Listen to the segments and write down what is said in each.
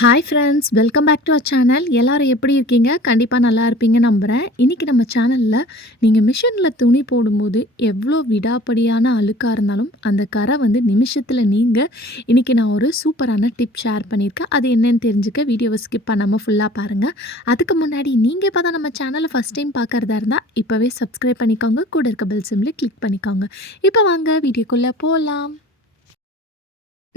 Hi friends, welcome back to our channel. எல்லாரும் எப்படி இருக்கீங்க? கண்டிப்பாக நல்லா இருப்பீங்கன்னு நம்புகிறேன். இன்றைக்கி நம்ம சேனலில் நீங்கள் மிஷினில் துணி போடும்போது எவ்வளோ விடாப்படியான அழுக்காக இருந்தாலும் அந்த கரை வந்து நிமிஷத்தில் நீங்க. இன்றைக்கி நான் ஒரு சூப்பரான டிப் ஷேர் பண்ணியிருக்கேன். அது என்னன்னு தெரிஞ்சுக்க வீடியோவை ஸ்கிப் பண்ணாமல் ஃபுல்லாக பாருங்கள். அதுக்கு முன்னாடி நீங்கள் இப்போ தான் நம்ம சேனலை ஃபஸ்ட் டைம் பார்க்குறதா இருந்தால் இப்போவே சப்ஸ்கிரைப் பண்ணிக்கோங்க. கூட இருக்க பெல் சிம்மில் கிளிக் பண்ணிக்கோங்க. இப்போ வாங்க வீடியோக்குள்ளே போகலாம்.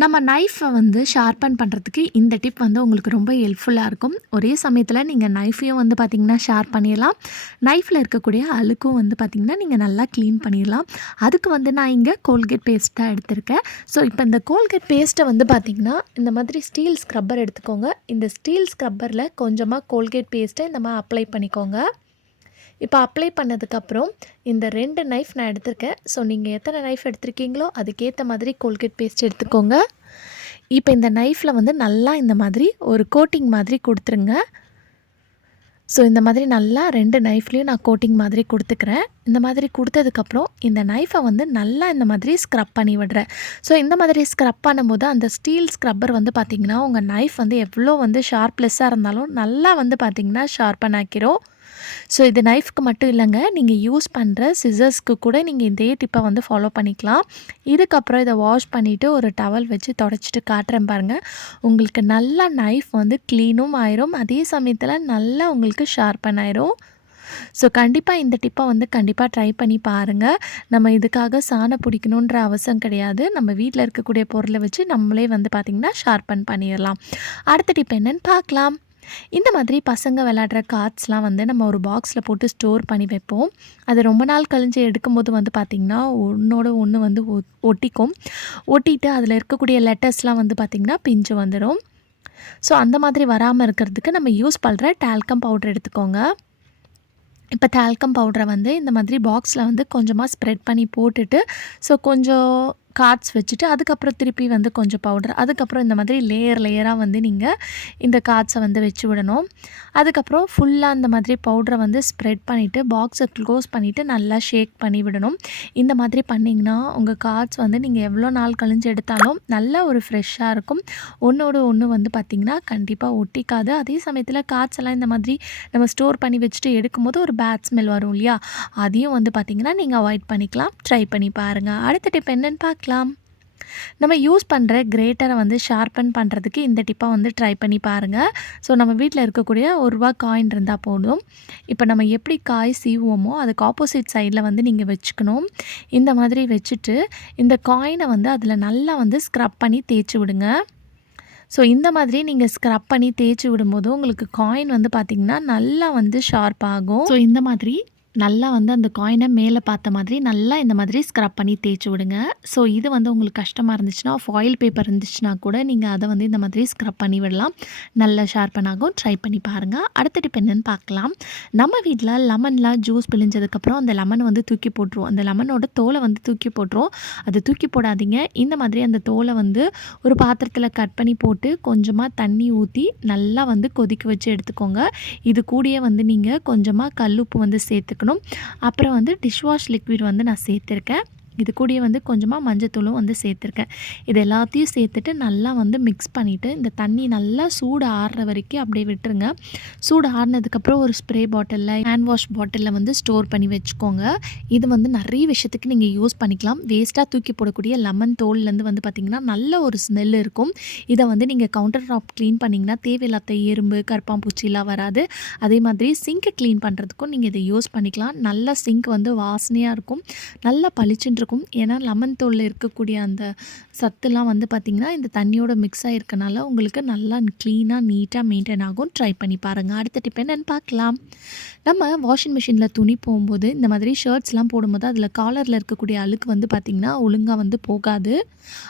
நம்ம நைஃப்பை வந்து ஷார்ப்பன் பண்ணுறதுக்கு இந்த டிப் வந்து உங்களுக்கு ரொம்ப ஹெல்ப்ஃபுல்லாக இருக்கும். ஒரே சமயத்தில் நீங்கள் நைஃப்பையும் வந்து பார்த்திங்கன்னா ஷார்ப் பண்ணிடலாம். நைஃப்பில் இருக்கக்கூடிய அழுக்கும் வந்து பார்த்திங்கன்னா நீங்கள் நல்லா க்ளீன் பண்ணிடலாம். அதுக்கு வந்து நான் இங்கே கோல்கேட் பேஸ்ட் தான் எடுத்திருக்கேன். ஸோ இப்போ இந்த கோல்கேட் பேஸ்ட்டை வந்து பார்த்திங்கன்னா இந்த மாதிரி ஸ்டீல் ஸ்க்ரப்பர் எடுத்துக்கோங்க. இந்த ஸ்டீல் ஸ்க்ரப்பரில் கொஞ்சமாக கோல்கேட் பேஸ்ட்டை இந்த மாதிரி அப்ளை பண்ணிக்கோங்க. இப்போ அப்ளை பண்ணதுக்கப்புறம் இந்த 2 நைஃப் நான் எடுத்திருக்கேன். ஸோ நீங்கள் எத்தனை நைஃப் எடுத்திருக்கீங்களோ அதுக்கேற்ற மாதிரி கோல்கேட் பேஸ்ட் எடுத்துக்கோங்க. இப்போ இந்த நைஃப்பில் வந்து நல்லா இந்த மாதிரி ஒரு கோட்டிங் மாதிரி கொடுத்துருங்க. ஸோ இந்த மாதிரி நல்லா 2 நைஃப்லேயும் நான் கோட்டிங் மாதிரி கொடுத்துக்கிறேன். இந்த மாதிரி கொடுத்ததுக்கப்புறம் இந்த நைஃபை வந்து நல்லா இந்த மாதிரி ஸ்க்ரப் பண்ணி விடுறேன். ஸோ இந்த மாதிரி ஸ்க்ரப் பண்ணும்போது அந்த ஸ்டீல் ஸ்க்ரப்பர் வந்து பார்த்திங்கன்னா உங்கள் நைஃப் வந்து எவ்வளோ வந்து ஷார்ப்லெஸ்ஸாக இருந்தாலும் நல்லா வந்து பார்த்திங்கன்னா ஷார்ப்பன் ஆக்கிரும். ஸோ இது நைஃப்க்கு மட்டும் இல்லைங்க, நீங்கள் யூஸ் பண்ணுற சிசர்ஸ்க்கு கூட நீங்கள் இதே டிப்பை வந்து ஃபாலோ பண்ணிக்கலாம். இதுக்கப்புறம் இதை வாஷ் பண்ணிவிட்டு ஒரு டவல் வச்சு தொடச்சிட்டு காட்டுறேன் பாருங்கள். உங்களுக்கு நல்லா நைஃப் வந்து க்ளீனும் ஆயிரும், அதே சமயத்தில் நல்லா உங்களுக்கு ஷார்ப்பன் ஆயிரும். ஸோ கண்டிப்பாக இந்த டிப்பை வந்து கண்டிப்பாக ட்ரை பண்ணி பாருங்கள். நம்ம இதுக்காக சாணம் பிடிக்கணுன்ற அவசியம் கிடையாது. நம்ம வீட்டில் இருக்கக்கூடிய பொருளை வச்சு நம்மளே வந்து பார்த்திங்கன்னா ஷார்ப்பன் பண்ணிடலாம். அடுத்த டிப் என்னென்னு பார்க்கலாம். இந்த மாதிரி பசங்க விளையாடுற கார்ட்ஸ்லாம் வந்து நம்ம ஒரு பாக்ஸில் போட்டு ஸ்டோர் பண்ணி வைப்போம். அது ரொம்ப நாள் கழிஞ்சு எடுக்கும்போது வந்து பார்த்திங்கன்னா ஒன்றோட ஒன்று வந்து ஒட்டிக்கும். ஒட்டிட்டு அதில் இருக்கக்கூடிய லெட்டர்ஸ்லாம் வந்து பார்த்திங்கன்னா பிஞ்சு வந்துடும். ஸோ அந்த மாதிரி வராமல் இருக்கிறதுக்கு நம்ம யூஸ் பண்ணுற டால்கம் பவுடர் எடுத்துக்கோங்க. இப்போ டால்கம் பவுடரை வந்து இந்த மாதிரி பாக்ஸில் வந்து கொஞ்சமாக ஸ்ப்ரெட் பண்ணி போட்டுட்டு, ஸோ கொஞ்சம் கார்ட்ஸ் வச்சுட்டு அதுக்கப்புறம் திருப்பி வந்து கொஞ்சம் பவுடர், அதுக்கப்புறம் இந்த மாதிரி லேயராக வந்து நீங்கள் இந்த கார்ட்ஸை வந்து வச்சு விடணும். அதுக்கப்புறம் ஃபுல்லாக இந்த மாதிரி பவுடரை வந்து ஸ்ப்ரெட் பண்ணிவிட்டு பாக்ஸை க்ளோஸ் பண்ணிவிட்டு நல்லா ஷேக் பண்ணி விடணும். இந்த மாதிரி பண்ணிங்கன்னா உங்கள் கார்ட்ஸ் வந்து நீங்கள் எவ்வளோ நாள் கழிஞ்சு எடுத்தாலும் நல்ல ஒரு ஃப்ரெஷ்ஷாக இருக்கும். ஒன்றோட ஒன்று வந்து பார்த்திங்கன்னா கண்டிப்பாக ஒட்டிக்காது. அதே சமயத்தில் கார்ட்ஸ் எல்லாம் இந்த மாதிரி நம்ம ஸ்டோர் பண்ணி வச்சுட்டு எடுக்கும்போது ஒரு பேட் ஸ்மெல் வரும் இல்லையா, அதையும் வந்து பார்த்திங்கன்னா நீங்கள் அவாய்ட் பண்ணிக்கலாம். ட்ரை பண்ணி பாருங்கள். அடுத்த டிப் என்னென்னு பார்க்கலாம். நம்ம யூஸ் பண்ணுற கிரேட்டரை வந்து ஷார்ப்பன் பண்ணுறதுக்கு இந்த டிப்பை வந்து ட்ரை பண்ணி பாருங்கள். ஸோ நம்ம வீட்டில் இருக்கக்கூடிய ₹1 காயின் இருந்தால் போதும். இப்போ நம்ம எப்படி காய் சீவுவோமோ அதுக்கு ஆப்போசிட் சைடில் வந்து நீங்கள் வச்சுக்கணும். இந்த மாதிரி வச்சுட்டு இந்த காயினை வந்து அதில் நல்லா வந்து ஸ்க்ரப் பண்ணி தேய்ச்சி விடுங்க. ஸோ இந்த மாதிரி நீங்கள் ஸ்க்ரப் பண்ணி தேய்ச்சி விடும்போது உங்களுக்கு காயின் வந்து பார்த்திங்கன்னா நல்லா வந்து ஷார்ப் ஆகும். ஸோ இந்த மாதிரி நல்லா வந்து அந்த காயினை மேலே பார்த்த மாதிரி நல்லா இந்த மாதிரி ஸ்க்ரப் பண்ணி தேய்ச்சி விடுங்க. ஸோ இது வந்து உங்களுக்கு கஷ்டமாக இருந்துச்சுன்னா ஃபாயில் பேப்பர் இருந்துச்சுன்னா கூட நீங்கள் அதை வந்து இந்த மாதிரி ஸ்க்ரப் பண்ணி விடலாம். நல்ல ஷார்ப்பன் ஆகும். ட்ரை பண்ணி பாருங்கள். அடுத்த டிப் என்னென்னு பார்க்கலாம். நம்ம வீட்டில் லெமன்லாம் ஜூஸ் பிழிஞ்சதுக்கப்புறம் அந்த லெமனை வந்து தூக்கி போட்டுருவோம். அந்த லெமனோட தோலை வந்து தூக்கி போட்டுருவோம். அது தூக்கி போடாதீங்க. இந்த மாதிரி அந்த தோலை வந்து ஒரு பாத்திரத்தில் கட் பண்ணி போட்டு கொஞ்சமாக தண்ணி ஊற்றி நல்லா வந்து கொதிக்க வச்சு எடுத்துக்கோங்க. இது கூடயே வந்து நீங்கள் கொஞ்சமாக கல்லுப்பு வந்து சேர்த்துக்கணும். அப்புறம் வந்து டிஷ்வாஷ் லிக்விட் வந்து நான் சேர்த்துருக்கேன். இது கூடயே வந்து கொஞ்சமாக மஞ்சத்தூளும் வந்து சேர்த்துருக்கேன். இது எல்லாத்தையும் சேர்த்துட்டு நல்லா வந்து மிக்ஸ் பண்ணிவிட்டு இந்த தண்ணி நல்லா சூடு ஆறுற வரைக்கும் அப்படியே விட்டுருங்க. சூடு ஆறுனதுக்கப்புறம் ஒரு ஸ்ப்ரே பாட்டிலில் ஹேண்ட் வாஷ் பாட்டிலில் வந்து ஸ்டோர் பண்ணி வச்சுக்கோங்க. இது வந்து நிறைய விஷயத்துக்கு நீங்கள் யூஸ் பண்ணிக்கலாம். வேஸ்ட்டாக தூக்கி போடக்கூடிய லெமன் தோல்லேருந்து வந்து பார்த்திங்கன்னா நல்ல ஒரு ஸ்மெல் இருக்கும். இதை வந்து நீங்கள் கவுண்டர் டாப் க்ளீன் பண்ணிங்கன்னா தேவையில்லாத எறும்பு கரப்பாம்பூச்சிலாம் வராது. அதே மாதிரி சிங்க்கை க்ளீன் பண்ணுறதுக்கும் நீங்கள் இதை யூஸ் பண்ணிக்கலாம். நல்லா சிங்க் வந்து வாசனையாக இருக்கும், நல்லா பளிச்சுன்னு இருக்கும். ஏன்னா லெமன் தோலில் இருக்கக்கூடிய அந்த சத்துலாம் வந்து பார்த்திங்கன்னா இந்த தண்ணியோட மிக்ஸ் ஆகிருக்கனால உங்களுக்கு நல்லா க்ளீனாக நீட்டாக மெயின்டைன் ஆகும். ட்ரை பண்ணி பாருங்கள். அடுத்த டிப் என்னென்னு பார்க்கலாம். நம்ம வாஷிங் மிஷினில் துணி போகும்போது இந்த மாதிரி ஷர்ட்ஸ்லாம் போடும்போது அதில் காலரில் இருக்கக்கூடிய அழுக்கு வந்து பார்த்திங்கன்னா ஒழுங்காக வந்து போகாது.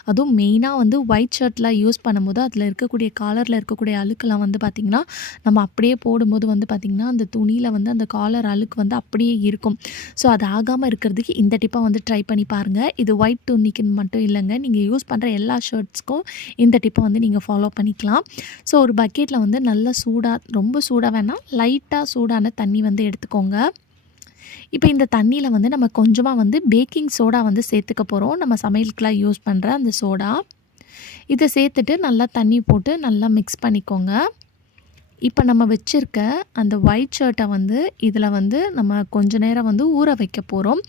அதுவும் மெயினாக வந்து ஒயிட் ஷர்ட்லாம் யூஸ் பண்ணும்போது அதில் இருக்கக்கூடிய காலரில் இருக்கக்கூடிய அழுக்கெல்லாம் வந்து பார்த்திங்கன்னா நம்ம அப்படியே போடும்போது வந்து பார்த்திங்கன்னா அந்த துணியில் வந்து அந்த காலர் அழுக்கு வந்து அப்படியே இருக்கும். ஸோ அது ஆகாமல் இருக்கிறதுக்கு இந்த டிப்பை வந்து ட்ரை பண்ணி பாருங்கள். இது ஒயிட் துணிக்கு மட்டும் இல்லைங்க, நீங்கள் யூஸ் பண்ணுற எல்லா ஷர்ட்ஸ்க்கும் இந்த டிப்பை வந்து நீங்கள் ஃபாலோ பண்ணிக்கலாம். ஸோ ஒரு பக்கெட்டில் வந்து நல்லா சூடாக, ரொம்ப சூடாக வேணாம், லைட்டாக சூடான தண்ணி வந்து எடுத்துக்கோங்க. இப்போ இந்த தண்ணியில் வந்து நம்ம கொஞ்சமாக வந்து பேக்கிங் சோடா வந்து சேர்த்துக்க போகிறோம். நம்ம சமையலுக்குலாம் யூஸ் பண்ணுற அந்த சோடா. இதை சேர்த்துட்டு நல்லா தண்ணி போட்டு நல்லா மிக்ஸ் பண்ணிக்கோங்க. இப்போ நம்ம வச்சுருக்க அந்த ஒயிட் ஷர்ட்டை வந்து இதில் வந்து நம்ம கொஞ்ச நேரம் வந்து ஊற வைக்க போகிறோம்.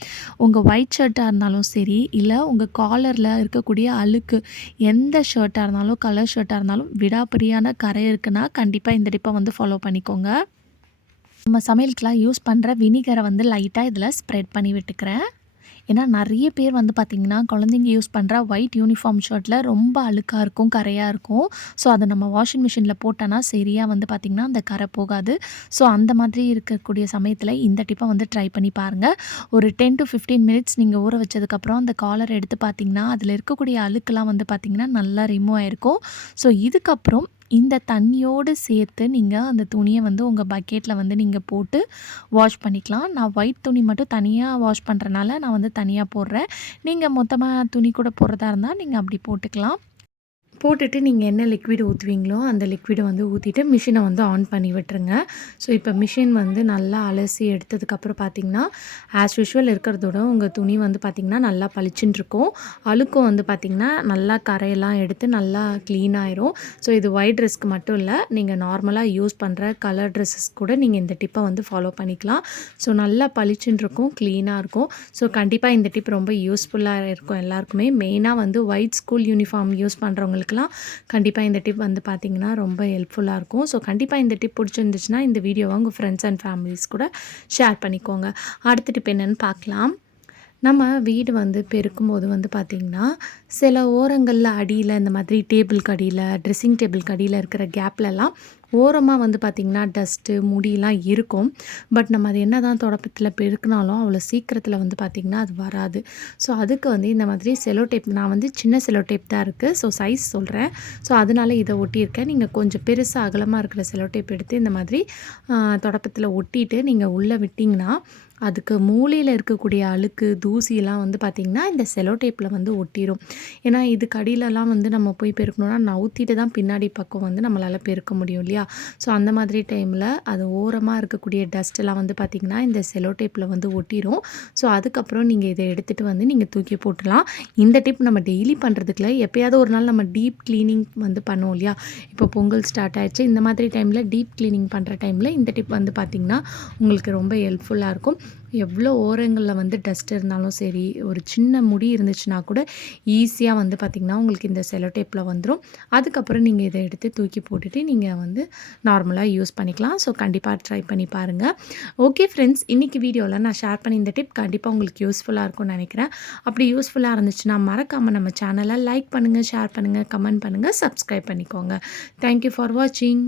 உங்கள் ஒயிட் ஷர்ட்டாக இருந்தாலும் சரி, இல்லை உங்கள் காலரில் இருக்கக்கூடிய அழுக்கு எந்த ஷர்ட்டாக இருந்தாலும், கலர் ஷர்ட்டாக இருந்தாலும் விடாப்பிடியான கரை இருக்குன்னா கண்டிப்பாக இந்த டிப்பை வந்து ஃபாலோ பண்ணிக்கோங்க. நம்ம சமையலுக்குலாம் யூஸ் பண்ணுற வினிகரை வந்து லைட்டாக இதில் ஸ்ப்ரெட் பண்ணி விட்டுக்கிறேன். ஏன்னா நிறைய பேர் வந்து பார்த்திங்கன்னா குழந்தைங்க யூஸ் பண்ணுற ஒயிட் யூனிஃபார்ம் ஷர்ட்டில் ரொம்ப அழுக்காக இருக்கும், கரையாக இருக்கும். ஸோ அதை நம்ம வாஷிங் மிஷினில் போட்டோன்னா சரியாக வந்து பார்த்திங்கன்னா அந்த கரை போகாது. ஸோ அந்த மாதிரி இருக்கக்கூடிய சமயத்தில் இந்த டிப்பை வந்து ட்ரை பண்ணி பாருங்கள். ஒரு 10 to 15 மினிட்ஸ் நீங்கள் ஊற வச்சதுக்கப்புறம் அந்த காலர் எடுத்து பார்த்திங்கன்னா அதில் இருக்கக்கூடிய அழுக்கெல்லாம் வந்து பார்த்திங்கன்னா நல்லா ரிமூவ் ஆகிருக்கும். ஸோ இதுக்கப்புறம் இந்த தண்ணியோடு சேர்த்து நீங்கள் அந்த துணியை வந்து உங்கள் பக்கெட்டில் வந்து நீங்கள் போட்டு வாஷ் பண்ணிக்கலாம். நான் ஒயிட் துணி மட்டும் தனியாக வாஷ் பண்ணுறனால நான் வந்து தனியாக போடுறேன். நீங்கள் மொத்தமாக துணி கூட போடுறதா இருந்தால் நீங்கள் அப்படி போட்டுக்கலாம். போட்டுட்டு நீங்கள் என்ன லிக்விட் ஊற்றுவீங்களோ அந்த லிக்விடை வந்து ஊற்றிட்டு மிஷினை வந்து ஆன் பண்ணி விட்டுருங்க. ஸோ இப்போ மிஷின் வந்து நல்லா அலசி எடுத்ததுக்கப்புறம் பார்த்திங்கன்னா ஆஸ் யூஷுவல் இருக்கிறதோட உங்கள் துணி வந்து பார்த்திங்கன்னா நல்லா பளிச்சுன்னு இருக்கும். அழுக்கும் வந்து பார்த்திங்கன்னா நல்லா கரையெல்லாம் எடுத்து நல்லா க்ளீன் ஆயிரும். ஸோ இது ஒயிட் ட்ரெஸ்க்கு மட்டும் இல்லை, நீங்கள் நார்மலாக யூஸ் பண்ணுற கலர் ட்ரெஸ்ஸஸ் கூட நீங்கள் இந்த டிப்பை வந்து ஃபாலோ பண்ணிக்கலாம். ஸோ நல்லா பளிச்சுன்னு இருக்கும், க்ளீனாக இருக்கும். ஸோ கண்டிப்பாக இந்த டிப் ரொம்ப யூஸ்ஃபுல்லாக இருக்கும் எல்லாருக்குமே. மெயினாக வந்து ஒயிட் ஸ்கூல் யூனிஃபார்ம் யூஸ் பண்ணுறவங்களுக்கு கண்டிப்பாக இந்த டிப் வந்து பார்த்திங்கன்னா ரொம்ப ஹெல்ப்ஃபுல்லாக இருக்கும். ஸோ கண்டிப்பாக இந்த டிப் பிடிச்சிருந்துச்சுன்னா இந்த வீடியோவை உங்கள் ஃப்ரெண்ட்ஸ் அண்ட் ஃபேமிலிஸ் கூட ஷேர் பண்ணிக்கோங்க. அடுத்த டிப் என்னென்னு பார்க்கலாம். நம்ம வீடு வந்து பெருக்கும்போது வந்து பார்த்திங்கன்னா சில ஓரங்களில் அடியில் இந்த மாதிரி டேபிளுக்கு அடியில், ட்ரெஸ்ஸிங் டேபிளுக்கு அடியில் இருக்கிற கேப்லலாம் ஓரமாக வந்து பார்த்திங்கன்னா டஸ்ட்டு முடியெலாம் இருக்கும். பட் நம்ம அது என்ன தான் தொடப்பத்தில் பெருக்கினாலும் அவ்வளோ சீக்கிரத்தில் வந்து பார்த்திங்கன்னா அது வராது. ஸோ அதுக்கு வந்து இந்த மாதிரி செலோ டேப், நான் வந்து சின்ன செலோ டேப் தான் இருக்குது, ஸோ சைஸ் சொல்கிறேன். ஸோ அதனால் இதை ஒட்டியிருக்கேன். நீங்கள் கொஞ்சம் பெருசாக அகலமாக இருக்கிற செலோ டேப் எடுத்து இந்த மாதிரி தொடப்பத்தில் ஒட்டிட்டு நீங்கள் உள்ளே விட்டிங்கன்னா அதுக்கு மூலையில் இருக்கக்கூடிய அழுக்கு தூசியெல்லாம் வந்து பார்த்திங்கன்னா இந்த செலோ டேப்பில் வந்து ஒட்டிடும். ஏன்னா இதுக்கு அடியிலலாம் வந்து நம்ம போய் பெருக்கணுன்னா நவுத்திட்டு தான் பின்னாடி பக்கம் வந்து நம்மளால் பெருக்க முடியும் இல்லையா? ஸோ அந்த மாதிரி டைமில் அது ஓரமாக இருக்கக்கூடிய டஸ்ட்டெல்லாம் வந்து பார்த்திங்கன்னா இந்த செலோ டேப்பில் வந்து ஒட்டிடும். ஸோ அதுக்கப்புறம் நீங்கள் இதை எடுத்துகிட்டு வந்து நீங்கள் தூக்கி போட்டுடலாம். இந்த டிப் நம்ம டெய்லி பண்ணுறதுக்குல எப்போயாவது ஒரு நாள் நம்ம டீப் க்ளீனிங் வந்து பண்ணுவோம் இல்லையா? இப்போ பொங்கல் ஸ்டார்ட் ஆகிடுச்சு, இந்த மாதிரி டைமில் டீப் க்ளீனிங் பண்ணுற டைமில் இந்த டிப் வந்து பார்த்திங்கன்னா உங்களுக்கு ரொம்ப ஹெல்ப்ஃபுல்லாக இருக்கும். எவ்வளோ ஓரங்களில் வந்து டஸ்ட் இருந்தாலும் சரி, ஒரு சின்ன முடி இருந்துச்சுன்னா கூட ஈஸியாக வந்து பார்த்திங்கன்னா உங்களுக்கு இந்த செலோ டேப்பில் வந்துடும். அதுக்கப்புறம் நீங்கள் இதை எடுத்து தூக்கி போட்டுட்டு நீங்கள் வந்து நார்மலாக யூஸ் பண்ணிக்கலாம். ஸோ கண்டிப்பாக ட்ரை பண்ணி பாருங்கள். ஓகே ஃப்ரெண்ட்ஸ், இன்றைக்கி வீடியோவில் நான் ஷேர் பண்ணி இந்த டிப் கண்டிப்பாக உங்களுக்கு யூஸ்ஃபுல்லாக இருக்கும்னு நினைக்கிறேன். அப்படி யூஸ்ஃபுல்லாக இருந்துச்சுன்னா மறக்காமல் நம்ம சேனலை லைக் பண்ணுங்கள், ஷேர் பண்ணுங்கள், கமெண்ட் பண்ணுங்கள், சப்ஸ்கிரைப் பண்ணிக்கோங்க. தேங்க்யூ ஃபார் வாட்சிங்.